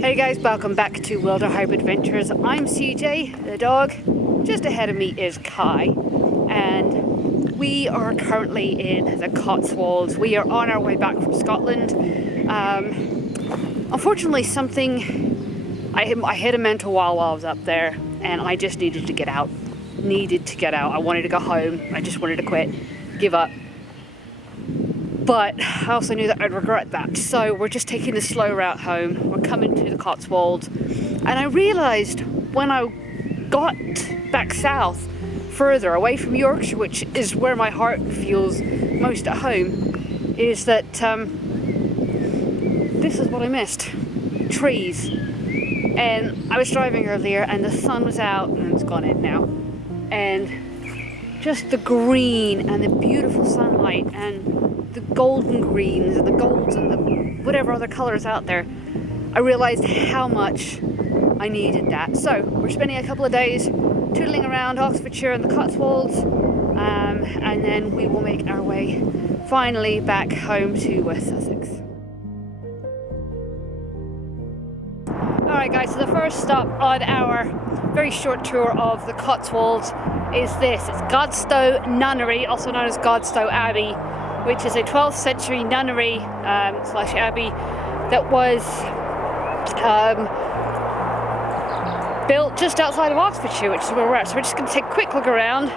Hey guys, welcome back to Wilder Hype Adventures. I'm CJ, the dog. Just ahead of me is Kai, and we are currently in the Cotswolds. We are on our way back from Scotland. Unfortunately, I hit a mental wall while I was up there, and I just needed to get out. I wanted to go home. I just wanted to quit, give up. But I also knew that I'd regret that. So we're just taking the slow route home. We're coming to the Cotswolds. And I realised when I got back south, further away from Yorkshire, which is where my heart feels most at home, is that this is what I missed. Trees. And I was driving earlier and the sun was out, and it's gone in now. And just the green and the beautiful sunlight and the golden greens and the golds and the whatever other colours out there, I realised how much I needed that. So we're spending a couple of days tootling around Oxfordshire and the Cotswolds, and then we will make our way finally back home to West Sussex. Alright guys, so the first stop on our very short tour of the Cotswolds is this. It's Godstowe Nunnery, also known as Godstowe Abbey, which is a 12th century nunnery slash abbey that was built just outside of Oxfordshire, which is where we're at. So we're just going to take a quick look around,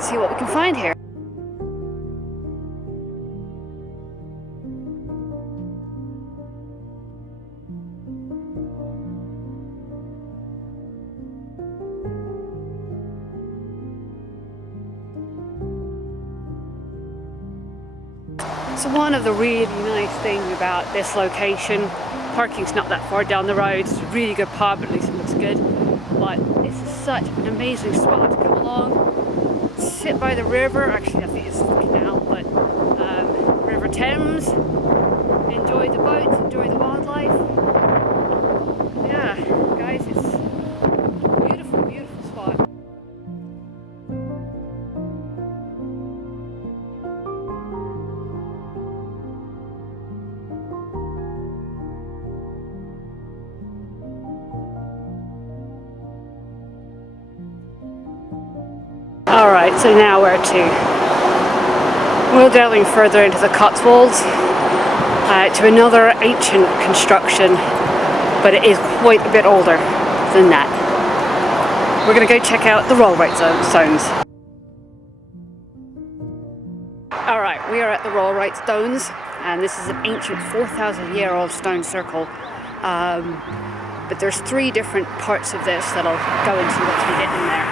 see what we can find here. So one of the really nice things about this location, parking's not that far down the road. It's a really good pub, at least it looks good. But this is such an amazing spot to come along, sit by the river. Actually, I think it's the canal, but River Thames. Enjoy the boats, enjoy the wildlife. Yeah, guys, it's a beautiful, beautiful spot. Alright, so now where to? We're delving further into the Cotswolds, to another ancient construction, but it is quite a bit older than that. We're going to go check out the Rollright Stones. Alright, we are at the Rollright Stones, and this is an ancient 4,000-year-old stone circle. But there's 3 different parts of this that I'll go into once we get in there.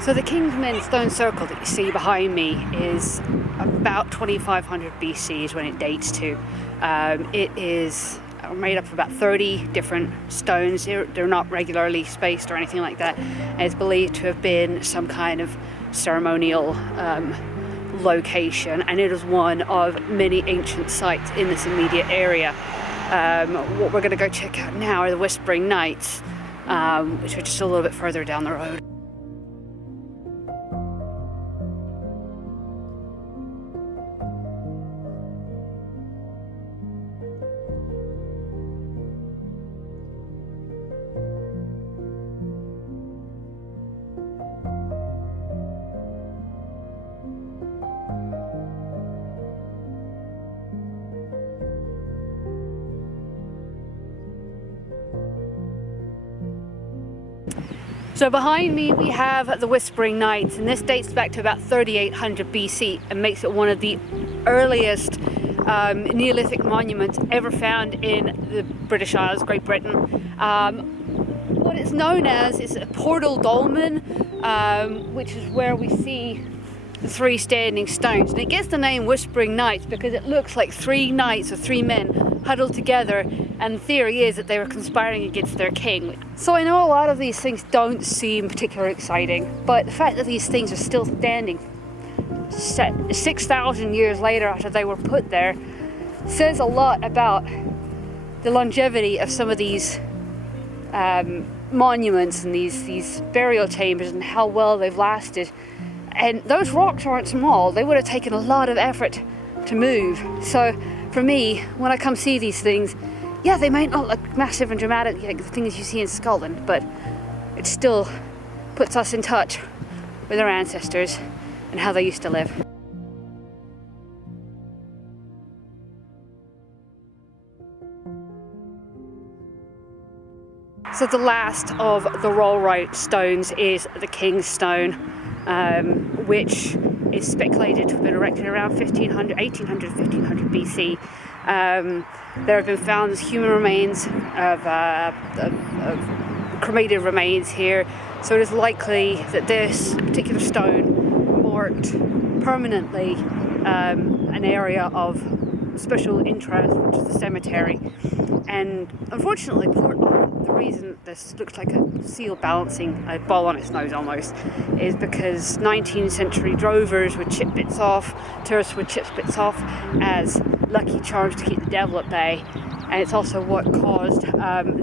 So the King's Men stone circle that you see behind me is about 2500 BC is when it dates to. It is made up of about 30 different stones. They're not regularly spaced or anything like that. And it's believed to have been some kind of ceremonial location, and it is one of many ancient sites in this immediate area. What we're going to go check out now are the Whispering Knights, which are just a little bit further down the road. So behind me we have the Whispering Knights, and this dates back to about 3800 BC and makes it one of the earliest Neolithic monuments ever found in the British Isles, Great Britain. What it's known as is a portal dolmen, which is where we see the 3 standing stones. And it gets the name Whispering Knights because it looks like 3 knights or 3 men huddled together, and the theory is that they were conspiring against their king. So I know a lot of these things don't seem particularly exciting, but the fact that these things are still standing 6,000 years later after they were put there says a lot about the longevity of some of these monuments and these burial chambers and how well they've lasted. And those rocks aren't small. They would have taken a lot of effort to move. So for me, when I come see these things, yeah, they might not look massive and dramatic like the things you see in Scotland, but it still puts us in touch with our ancestors and how they used to live. So the last of the Rollright Stones is the King's Stone, which is speculated to have been erected around 1800 BC. There have been found human remains of cremated remains here, so it is likely that this particular stone marked permanently an area of special interest, which is the cemetery. And unfortunately, the reason this looks like a seal balancing a ball on its nose almost is because 19th century drovers would chip bits off, tourists would chip bits off as lucky charms to keep the devil at bay. And it's also what caused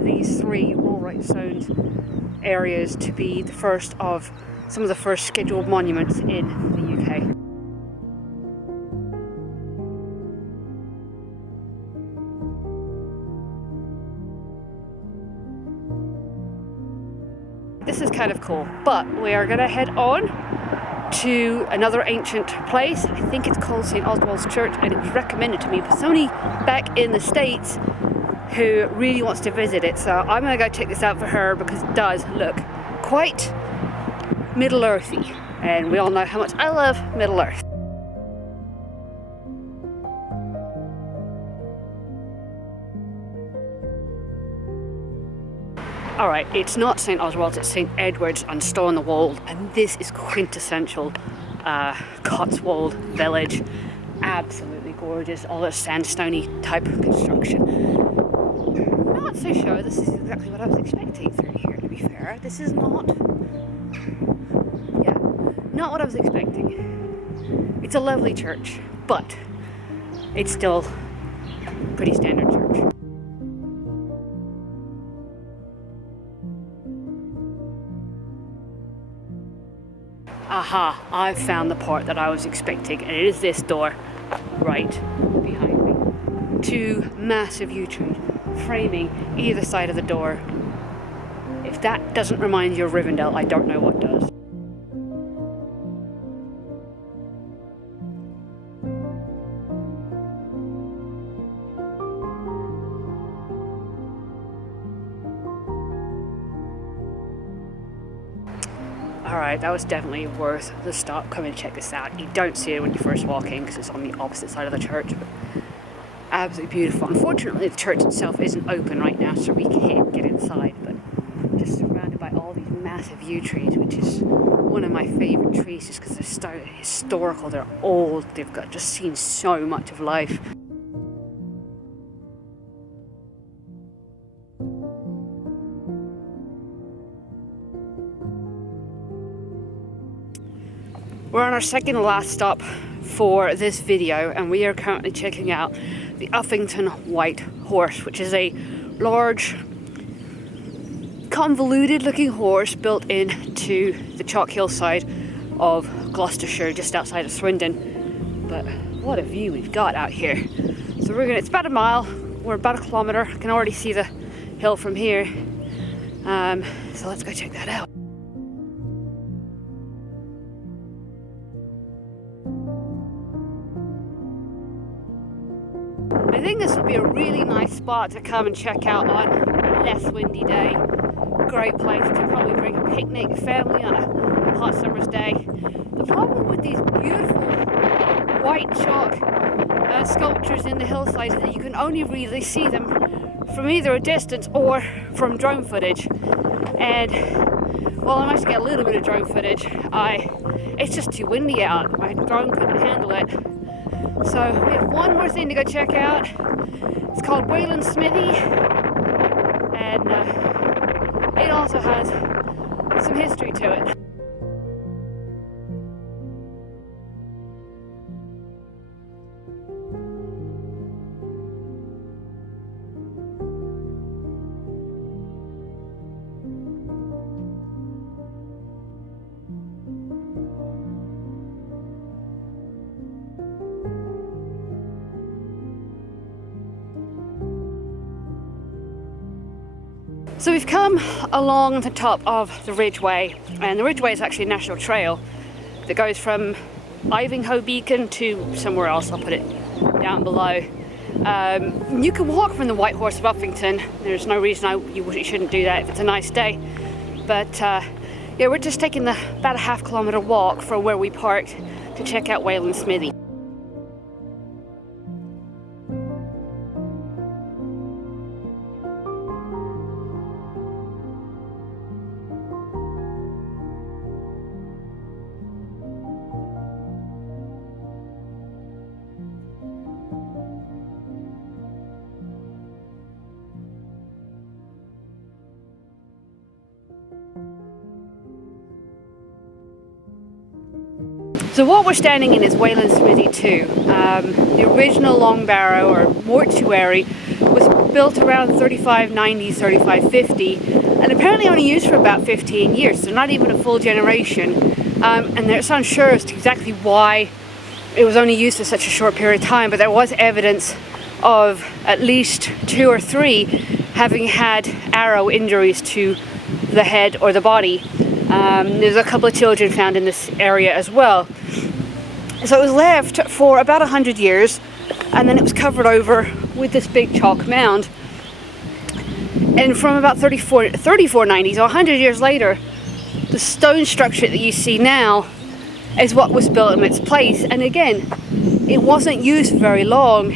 these three Rollright Stones areas to be the first of some of the first scheduled monuments in the UK. This is kind of cool, but we are going to head on to another ancient place. I think it's called St. Oswald's Church, and it was recommended to me by somebody back in the States who really wants to visit it. So I'm going to go check this out for her because it does look quite Middle-earthy, and we all know how much I love Middle-earth. Alright, it's not St. Oswald's, it's St. Edward's on Stowe-on-the-Wold, and this is quintessential Cotswold village. Absolutely gorgeous, all this sandstone-y type of construction. I'm not so sure this is exactly what I was expecting through here, to be fair. This is not what I was expecting. It's a lovely church, but it's still a pretty standard church. Aha, I've found the part that I was expecting, and it is this door right behind me. Two massive yew trees framing either side of the door. If that doesn't remind you of Rivendell, I don't know what does. Alright, that was definitely worth the stop. Come and check this out. You don't see it when you first walk in because it's on the opposite side of the church, but absolutely beautiful. Unfortunately, the church itself isn't open right now, so we can't get inside, but just surrounded by all these massive yew trees, which is one of my favourite trees just because they're so historical, they're old, they've got just seen so much of life. We're on our second to last stop for this video, and we are currently checking out the Uffington White Horse, which is a large, convoluted looking horse built into the chalk hillside of Gloucestershire, just outside of Swindon. But what a view we've got out here. So it's about a mile, we're about a kilometre. I can already see the hill from here. So let's go check that out. I think this would be a really nice spot to come and check out on a less windy day. Great place to probably bring a picnic, family on a hot summer's day. The problem with these beautiful white chalk sculptures in the hillsides is that you can only really see them from either a distance or from drone footage. And while I managed to get a little bit of drone footage, it's just too windy out. My drone couldn't handle it. So we have one more thing to go check out. It's called Wayland Smithy, and it also has some history to it. So we've come along the top of the Ridgeway, and the Ridgeway is actually a national trail that goes from Ivinghoe Beacon to somewhere else. I'll put it down below. You can walk from the White Horse of Uffington. There's no reason you shouldn't do that if it's a nice day. But yeah, we're just taking about a half-kilometre walk from where we parked to check out Wayland Smithy. So what we're standing in is Wayland Smithy 2. The original long barrow or mortuary was built around 3590s, 3550, and apparently only used for about 15 years, so not even a full generation. And it's unsure as to exactly why it was only used for such a short period of time, but there was evidence of at least 2 or 3 having had arrow injuries to the head or the body. There's a couple of children found in this area as well. So it was left for about 100 years, and then it was covered over with this big chalk mound. And from about 3490s, or 100 years later, the stone structure that you see now is what was built in its place. And again, it wasn't used for very long.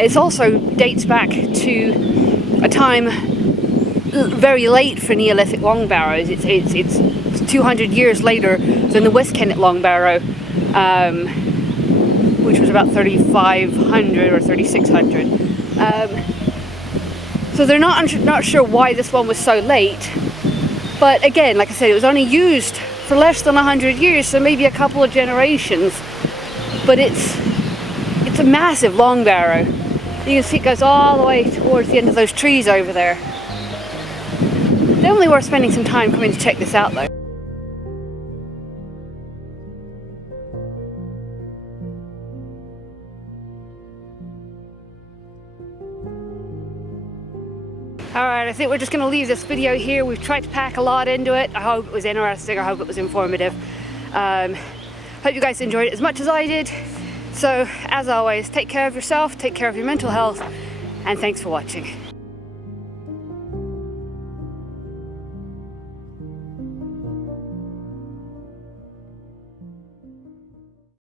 It also dates back to a time very late for Neolithic long barrows. It's 200 years later than the West Kennet long barrow, which was about 3500 or 3600. So they're not sure why this one was so late. But again, like I said, it was only used for less than 100 years, so maybe a couple of generations. But it's a massive long barrow. You can see it goes all the way towards the end of those trees over there. Definitely worth spending some time coming to check this out though. Alright, I think we're just going to leave this video here. We've tried to pack a lot into it. I hope it was interesting. I hope it was informative. Hope you guys enjoyed it as much as I did. So, as always, take care of yourself, take care of your mental health, and thanks for watching.